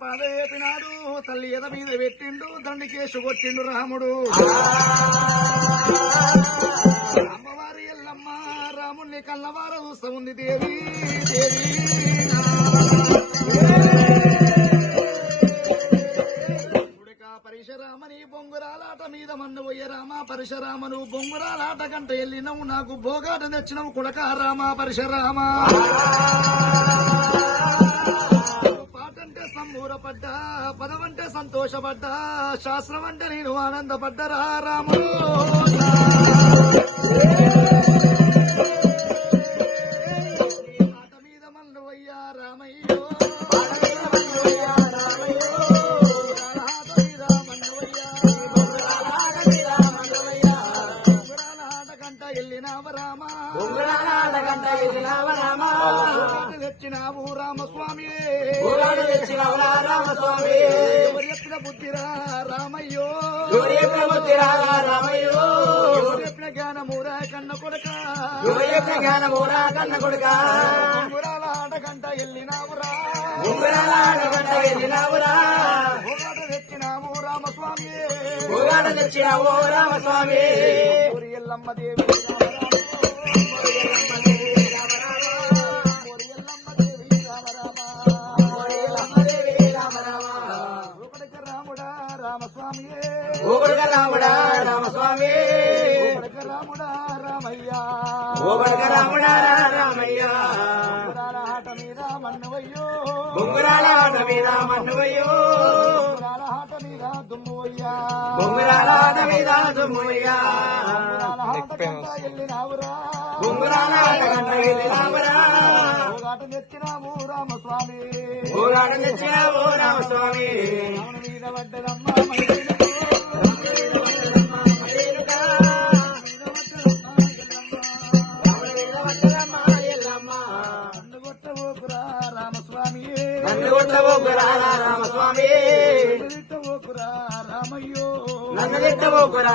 పాద వేపినాడు తల్లి ఎద మీద పెట్టిండు? దండి కేసు కొట్టిండు రాముడు. అమ్మవారి ఎల్లమ్మ రాముణ్ణి కళ్ళవార చూస్తా ఉంది దేవి దేవి పరిశరామని బొంగురాలాట మీద మన్ను పోయే రామ పరశురామను బొంగురాలాట కంటే వెళ్ళినవు నాకు భోగాట తెచ్చినవు కుడక రామ పరశురామ. పాటంటే సంబూరపడ్డా పదమంటే సంతోషపడ్డా శాస్త్రం అంటే నేను ఆనందపడ్డరా రాముడు వెళ్ళినావ రామా తెచ్చినావు రామస్వామి. ఎవరు చెప్పిన బుద్ధిరా రామయ్యో. ఎవరు చెప్పిన జ్ఞానమూరా కన్న కొడక. కన్న కొడుక. ఉంగరాల ఆటకంట వెళ్ళినావురా వెళ్ళినావురా ఊరాట తెచ్చినావు రామస్వామి. తెచ్చినావు రామస్వామి. ఎల్లమ్మ దేవి రాముడా రామస్వామి రాముడా రామయ్యా రాముడా రామయ్య ఆట మీద మన్నువయ్యో బొంగురాల ఆట మీద మన్నువయ్యో ఉంగరాల ఆట మీద దుమ్మువయ్యా బొంగురాల ఆట మీద దుమ్ముయ్యా వెళ్ళినావురా. గంట వెళ్ళినావురా. ఒకటి తెచ్చినావు రామస్వామి. ఊరాట తెచ్చినావు రామస్వామి. మీద పడ్డదమ్మ రామస్వామి. రామయ్యో. నన్ను తిట్టబోకురా